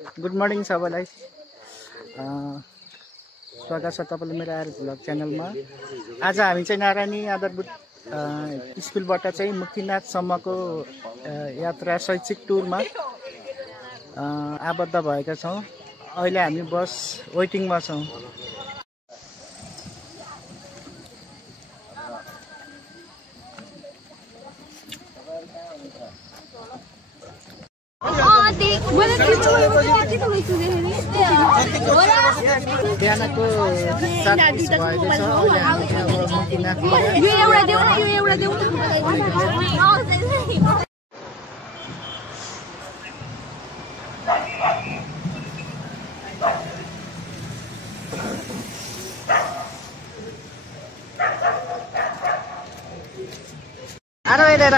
Good morning सबैलाई। स्वागत छ तपाईँलाई मेरो आर्य भ्लग च्यानलमा। आज हामी चाहिँ नारायणी आधारभूत स्कुलबाट चाहिँ मुक्तिनाथसम्मको यात्रा शैक्षिक टुरमा आबद्ध भएका छौँ। अहिले हामी बस वेटिङमा छौँ। बिहानको 7:30 भएछ। आरो हेरेर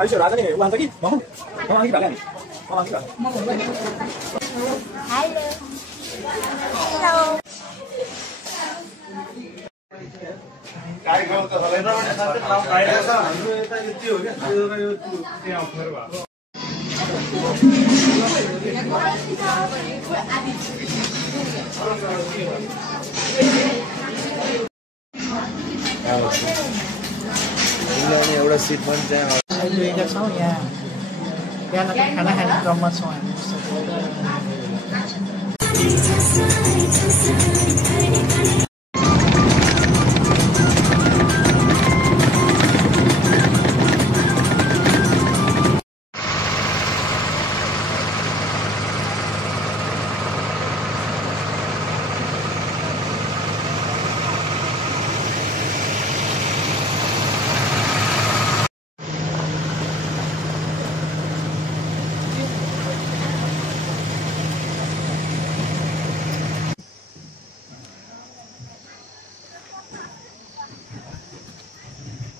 Ayo raga nih, uang lagi, mau lagi berapa nih? Mau lagi berapa? Halo. Halo. काय गरौँ त होला न साथै ठाउँ पाइरहेछ हाम्रो यता यति हो के यो त्यहाँ अफर भयो यहाँ एउटा सिट पनि त्यहाँ अहिले छौँ। यहाँ बिहानको खाना खाने क्रममा छौँ हामी।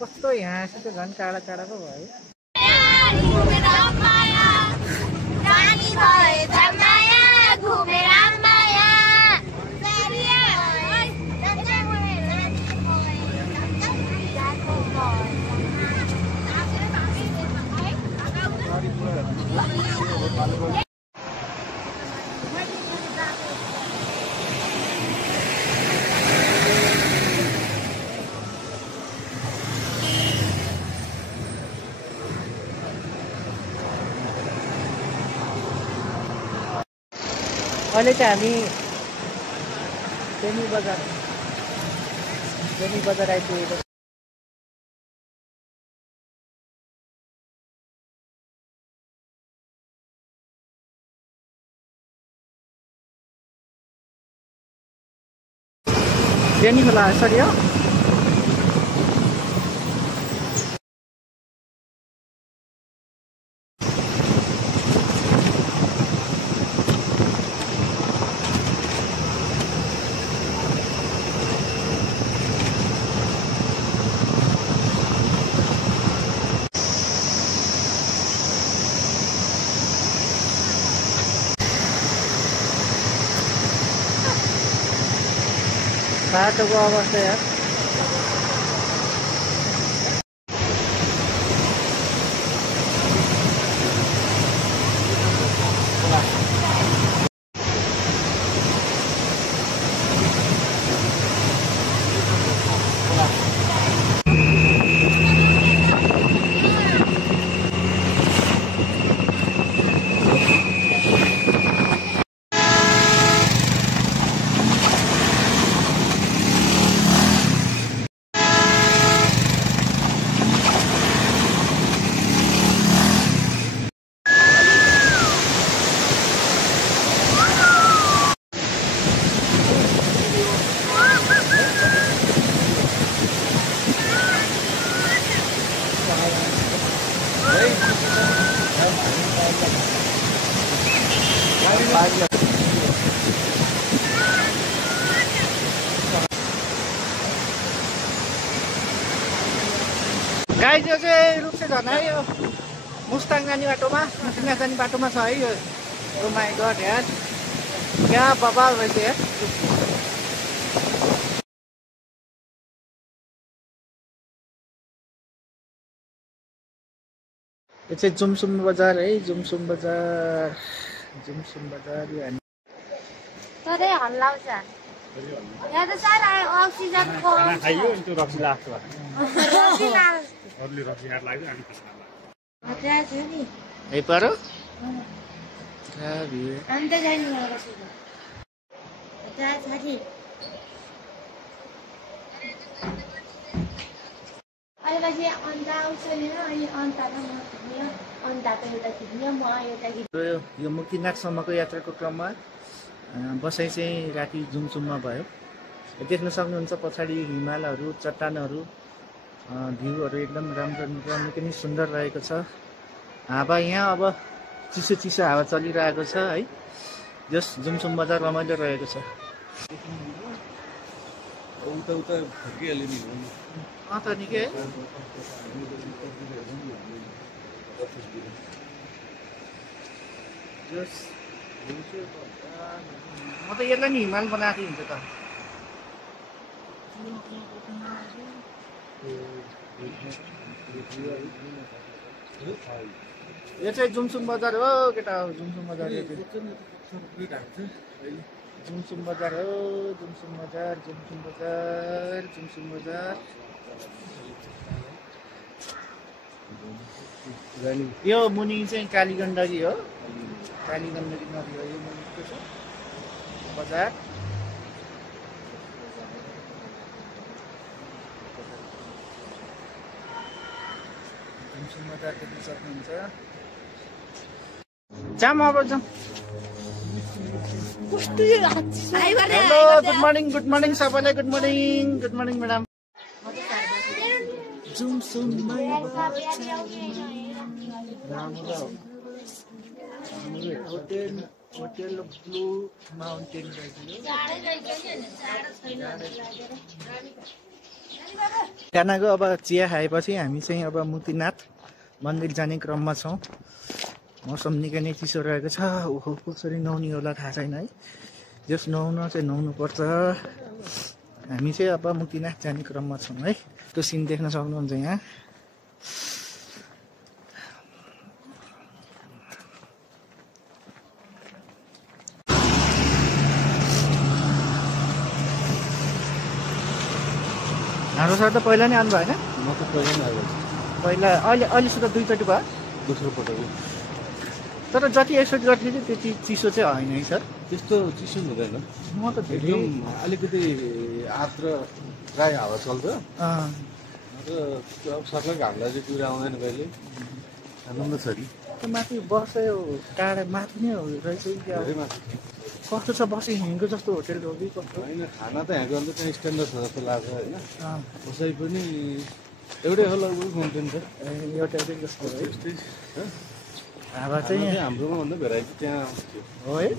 कस्तो यहाँ चाहिँ झन् टाढा टाढा पो भयो। अहिले चाहिँ हामी बेनी बजार आइपुगेको छौँ। बेनी खोला सरी हो। बाटोको अवस्था यार गाइज यो चाहिँ रुप्से झर्ना है, यो मुस्ताङ जाने बाटोमा, मुस्ताङ जाने बाटोमा छ है यो। ओ माई गॉड यार, क्या बवाल रहेछ यार। यो चाहिँ जुमसुम बजार है, जुमसुम बजार यो हामी तरै हल्लाउँछ यहाँ त सारा अक्सिजनको खाइयो अनि त्यो रक्सी लाग्छ रक्सी लाग्छ अरूले रक्सी हात लाग्यो अनि त्यहाँ छ नि है परो अन्त जाने रक्सी त्यहाँ छ नि अहिले अन्त आउँछ नि अनि अन्त त म किन्यो अन्त त एउटा किन्यो म एउटा किन्यो यो मुक्तिनाथसम्मको यात्राको क्रममा बसाइ चाहिँ राति जुमसुममा भयो। देख्न सक्नुहुन्छ पछाडि हिमालहरू, चट्टानहरू, भ्यूहरू एकदम राम्रो निकै नै सुन्दर रहेको छ। हावा यहाँ अब चिसो चिसो हावा चलिरहेको छ है। जस जुमसुम बजार रमाइलो रहेको छ। उता उता फर्किहाल्यो नि त निकै है। म त यसलाई नि हिमाल बनाएको हुन्छ त। यो चाहिँ जुमसुम बजार हो केटा हो, जुमसुम बजार जुमसुम बजार हो, जुमसुम बजार जुमसुम बजार जुमसुम बजार। यो मुनि चाहिँ कालीगण्डकी हो, कालीगण्डकी नदी हो यो मुनिको छ बजार। जुमसुम बजार देख्न सक्नुहुन्छ। जाम अब जाम। हेलो गुड मर्निङ सबैलाई, गुड मर्निङ म्याडम। जुमसुममै होटेल ब्लू माउन्टेन खानाको अब चिया खाएपछि हामी चाहिँ अब मुक्तिनाथ मन्दिर जाने क्रममा छौँ। मौसम निकै नै चिसो रहेको छ। ओहो कसरी नुहाउने होला थाहा छैन है। जस नुहाउनु पर्छ। हामी चाहिँ अब मुक्तिनाथ जाने क्रममा छौँ है। त्यो सिन देख्न सक्नुहुन्छ यहाँ। हाम्रो सर त पहिला नै आउनु भयो होइन? म त पहिला नै आएको पहिला अहिलेसम्म दुईचोटि भयो। दोस्रो पटक तर जति एक्सपेक्ट गर्थेँ चाहिँ त्यति चिसो चाहिँ होइन है सर। त्यस्तो चिसो हुँदैन। म त धेरै अलिकति आर्द्र प्राय हावा चल्छ र अब सक्ला घामलाई चाहिँ पुरा आउँदैन कहिले। आनन्द छ नि। त्यो माथि बस्यो टाढा माथि नै हो रहेछ कि अब कस्तो छ बसी हिँडेको जस्तो होटेल हो कि कस्तो? होइन खाना त यहाँको अन्त त्यहाँ स्ट्यान्डर्ड छ जस्तो लाग्छ होइन। बसाइ पनि एउटै हो लगभग माउन्टेन छ एउटा जस्तो है। त्यस्तै हावा चाहिँ हाम्रोमा भन्दा भेराइटी त्यहाँ हो है।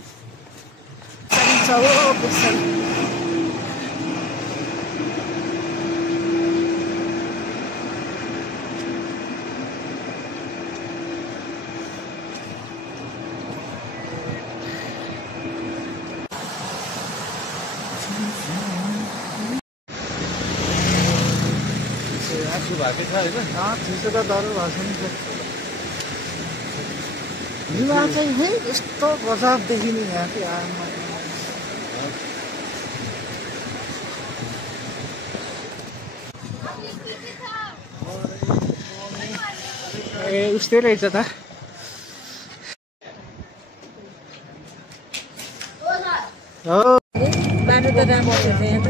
आँसु भएकै छ होइन। चिसो त डह्रो भएको छ नि सर। हिमाल चाहिँ है यस्तो गजब देखिने यहाँ कि आमा। ए उस्तै रहेछ त। हो बाटो त राम्रो छ यहाँ त।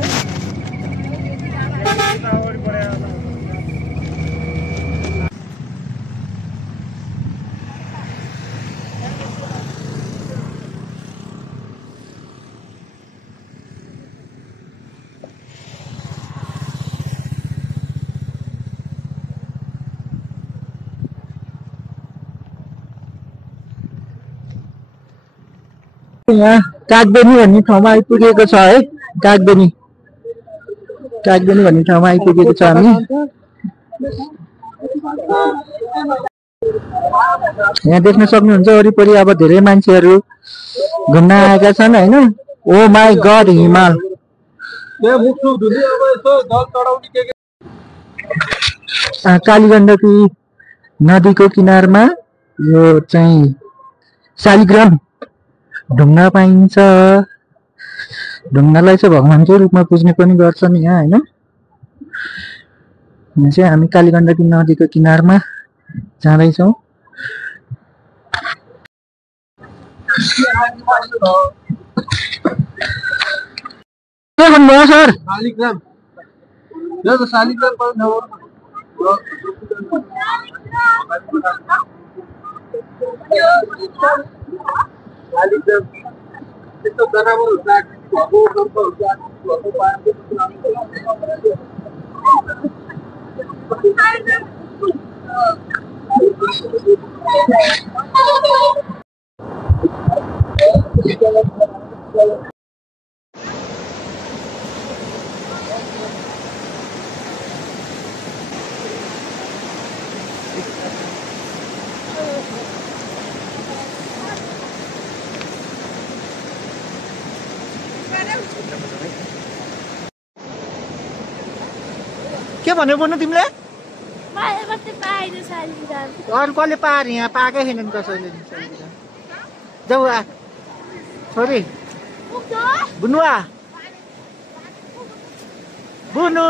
यहाँ कागबेनी भन्ने ठाउँमा आइपुगेको छ है। कागबेनी भन्ने ठाउँमा आइपुगेको छ हामी। यहाँ देख्न सक्नुहुन्छ वरिपरि अब धेरै मान्छेहरू घुम्न आएका छन् होइन। ओ माई गड हिमाल। कालीगण्डकी नदीको किनारमा यो चाहिँ शालिग्राम ढुङ्गा पाइन्छ। ढुङ्गालाई चाहिँ भगवानकै रूपमा पुज्ने पनि गर्छन् यहाँ होइन। यहाँ चाहिँ हामी कालीगण्डकी नदीको किनारमा जाँदैछौँ। के भन्नुभयो सर? शालिग्राम यो त शालिग्राम पनि नभएर शालिग्राम त्यस्तो जनावरहरू भएको जन्तुहरू के भन्यो भन्नु तिमीले? शालिग्राम अरू कसले पाएर यहाँ पाएकै छैनन् कसैले। जाऊ आ छोरी बुनुवा बुनु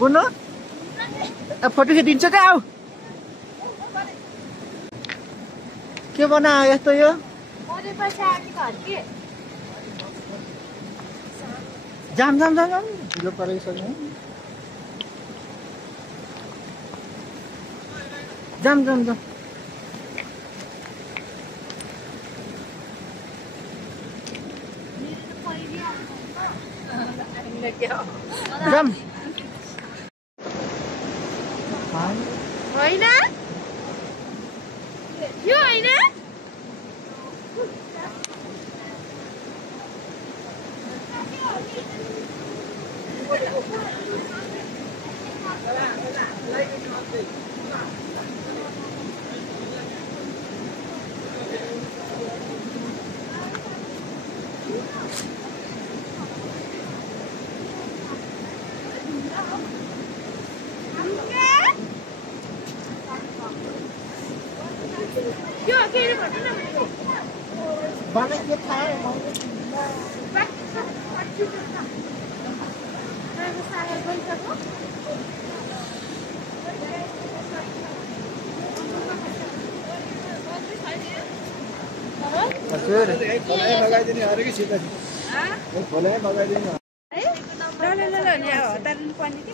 बुनु फोटो खिचिदिन्छ त। आऊ के बनायो यस्तो यो? जाम जाम जाम जाम ढिलो परेको जाम जाम जाम। जाम होइन यो होइन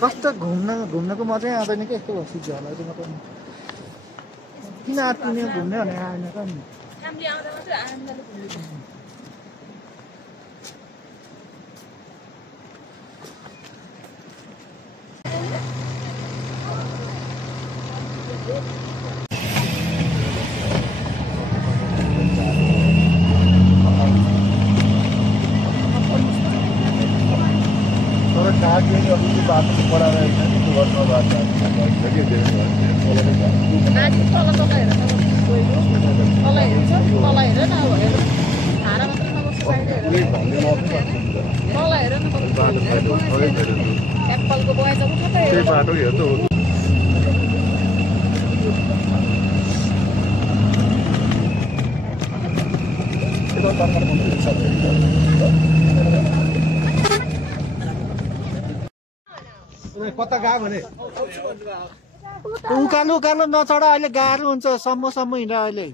कस्तो घुम्नको मजै आउँदैन कि यस्तो भइसक्यो होला चाहिँ म पनि किन आत्तिने घुम्ने भनेर आएन त नि। बाटो हेर्नु कता गयो भने उकालो उकालो नचढ, अहिले गाह्रो हुन्छ। सम्म सम्म हिँड अहिले।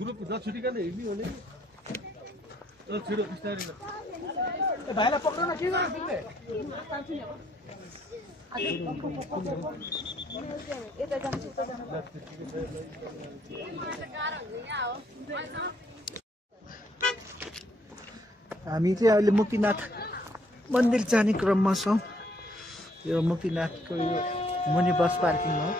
भाइलाई पक्दैन के गर्यो तिमीले? हामी चाहिँ अहिले मुक्तिनाथ मन्दिर जाने क्रममा छौँ। यो मुक्तिनाथको यो मुनि बस पार्किङ हो।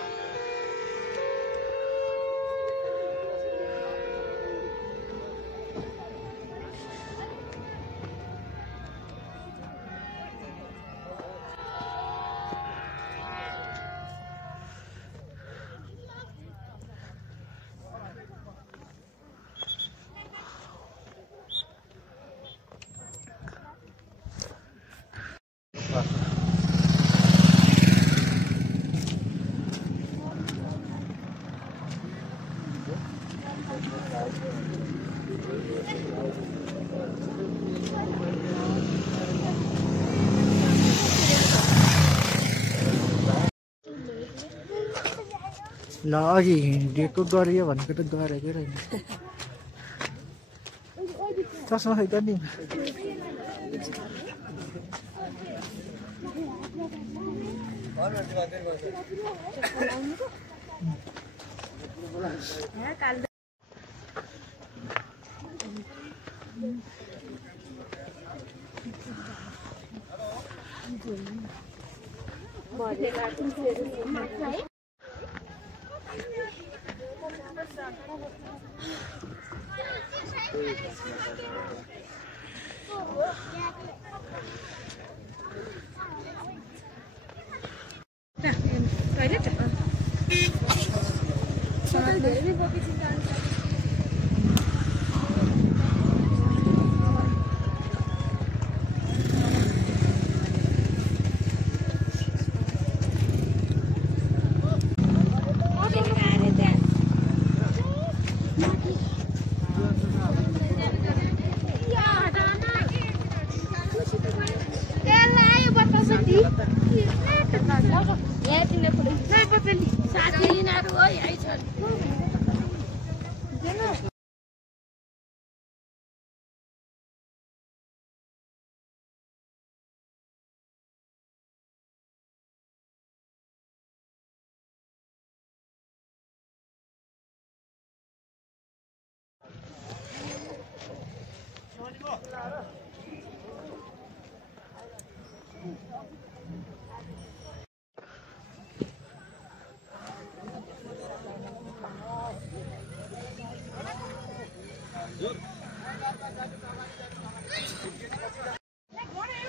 ल अघि हिँडेको गरियो भनेको त गरेकै रहेन चस्मा खै त नि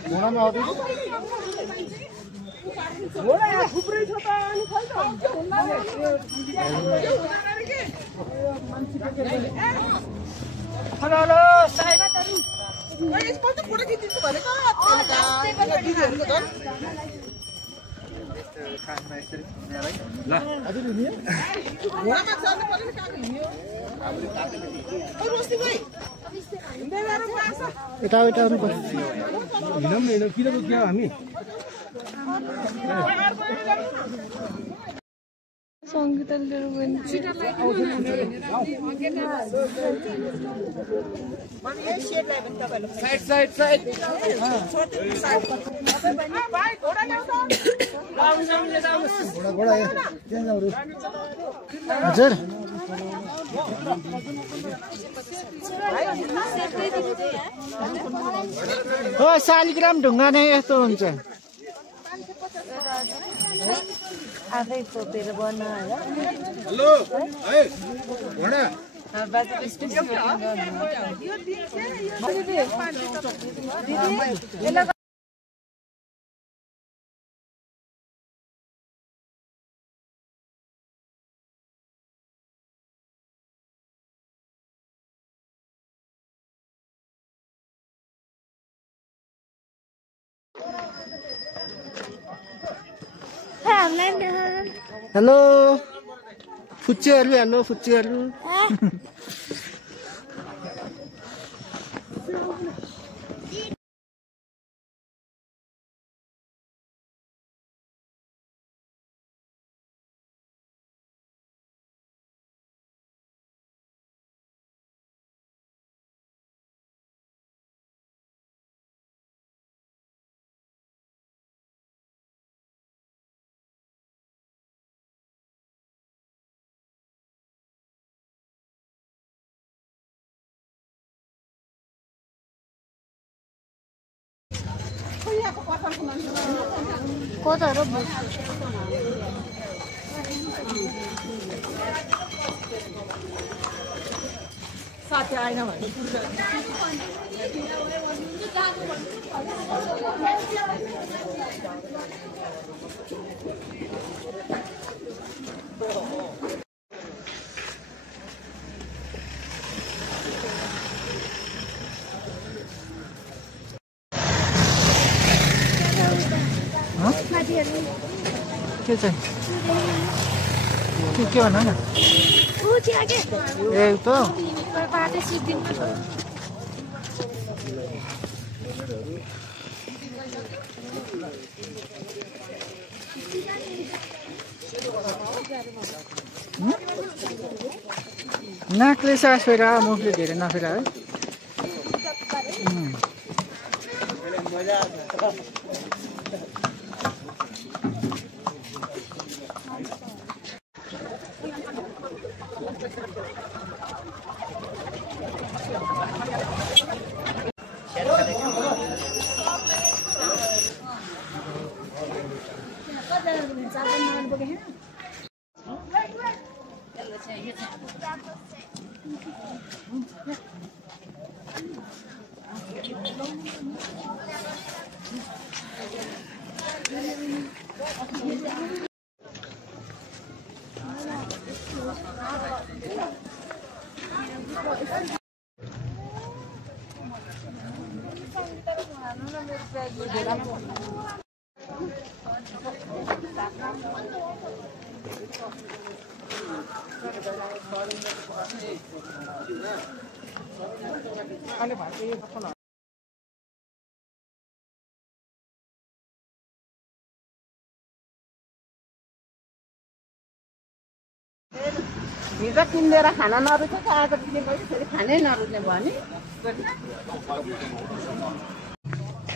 घोडामा आउँदैछ घोडा यहाँ थुप्रै छ त अनि खै त हेलो साइबरहरु यसपल्ट फोटो खिच्दिन्छु भनेको दिदीहरुको त ल हजुर नि घोडामा चल्नु पर्यो नि काको हिँड्यो ओ रोस्ती भाइ यता यता आउनु पर्छ हिँडौँ न हिँडौँ किन रोक्यो हामी सङ्गीतले लिएर हजुर हो शालिग्राम ढुङ्गा नै यस्तो हुन्छ आफै खोपेर बनाएर हेलो है घोडा हेलो फुच्चेहरु हेलो फुच्चेहरु कोदहरू साथी आएन भने के चाहिँ के भन न ए त बाटै सिक्दिनु नाकले सास फेरा मुखले धेरै नफेरा है भित्र किनेर खान नरुच्छ आज फेरि खानै नरुच्ने भयो नि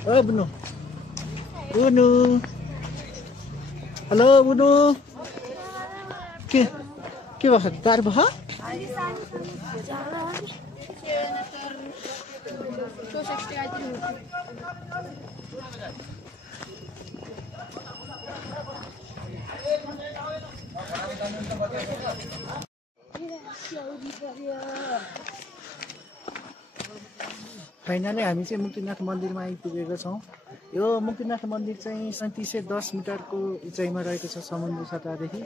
ओ बुनु बुनु हेलो बुनु के भयो गाह्रो भयो फाइनली हामी चाहिँ मुक्तिनाथ मन्दिरमा आइपुगेका छौँ। यो मुक्तिनाथ मन्दिर चाहिँ 3710 मिटरको उचाइमा रहेको छ समुद्र सतहदेखि।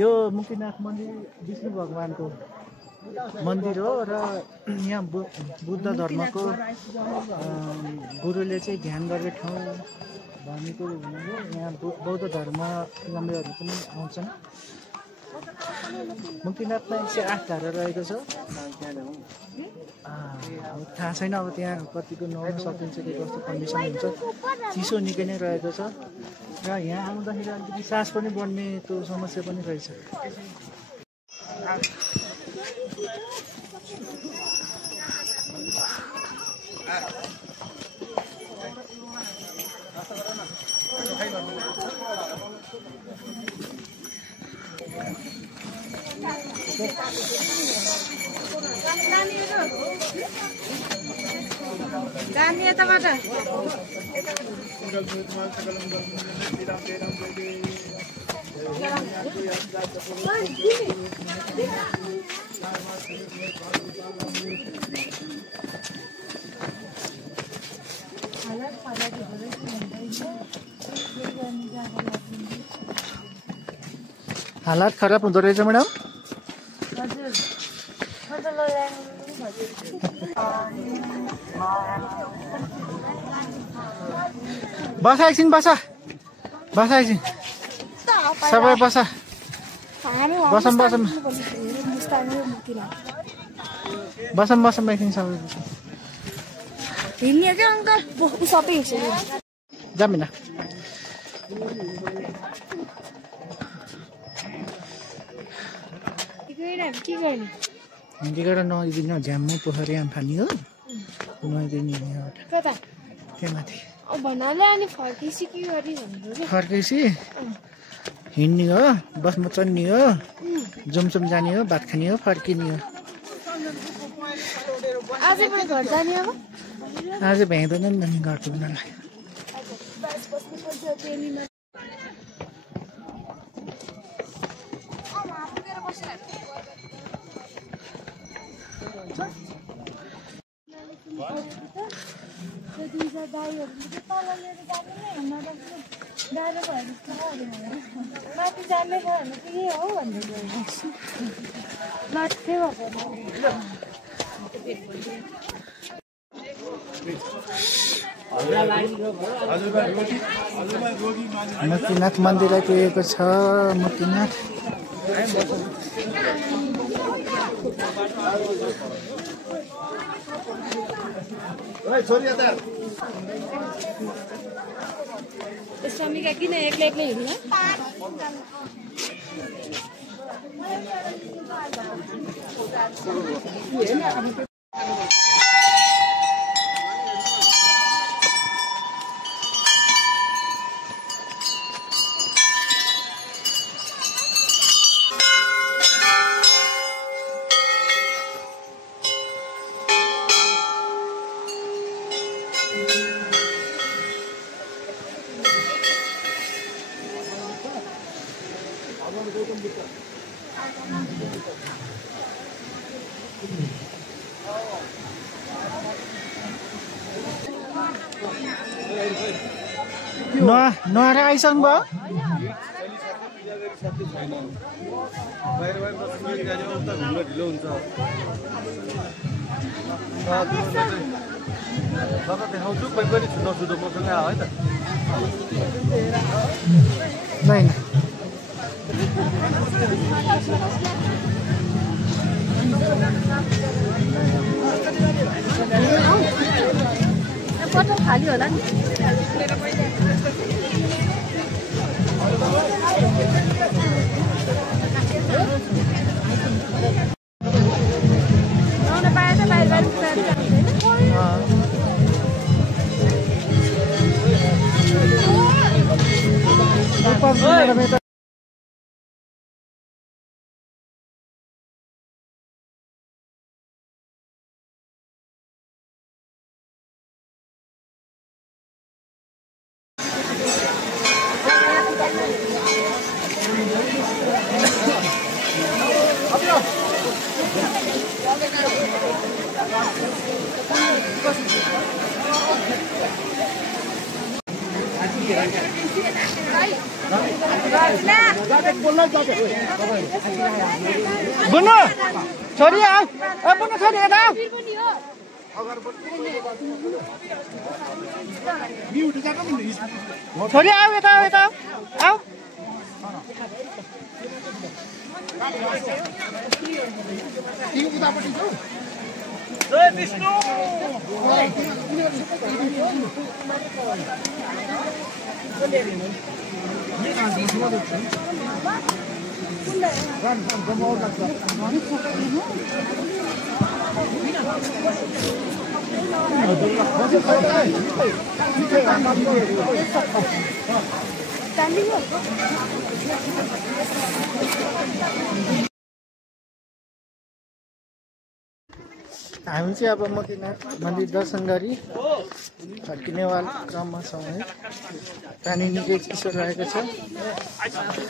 यो मुक्तिनाथ मन्दिर विष्णु भगवानको मन्दिर हो र यहाँ बुद्ध धर्मको गुरुले चाहिँ ध्यान गर्ने ठाउँ भनेको हुनाले यहाँ बौद्ध धर्मावलम्बीहरू पनि आउँछन्। मुक्तिनाथमा 108 धारा रहेको छ। थाहा छैन अब त्यहाँ कतिको नुहाउन सकिन्छ कि कस्तो कन्डिसन हुन्छ। चिसो निकै नै रहेको छ र यहाँ आउँदाखेरि अलिकति सास पनि बढ्ने त्यो समस्या पनि रहेछ। गानी यताबाट हालत खराब हुँदो रहेछ म्याडम। बस एकछिन बस एकछिन सबै बसौँ एकछिन सबै हिँड्ने क्या अङ्कल सबै हिँड्छ जामिना के गर्ने हिँडेर नआइदिनु झ्याम्मो पोखरी आम्फानी हो नआइदिनु कता त्यहाँ माथि भन्नाले अनि फर्केपछि के गरी भन्नु फर्केपछि हिँड्ने हो बसमा चढ्ने हो जुमसुम जाने हो भात खाने हो फर्किने हो। आज पनि घर जाने अब आज भ्याउँदैन नि त घर पुग्नलाई। माथि जाने भयो भने के हो भन्दै माथि मुक्तिनाथ मन्दिर आइपुगेको छ। मुक्तिनाथ श्रमिका किन एक्लै एक्लै हिँड्नु नआएर आइसक्नु भयो ढिलो हुन्छ देखाउँछु कोही पनि नसुधो मसँग है त छैन फोटो खाली होला नि पाए त बाहिर बाहिर बुनु छोरी आऊ बुनु छोरी यता आऊ छोरी आऊ यता आऊ यता आऊ हामी चाहिँ अब मकीनाथ मन्दिर दर्शन गरी फर्किने क्रममा छौँ है। पानी निकै चिसो रहेको छ।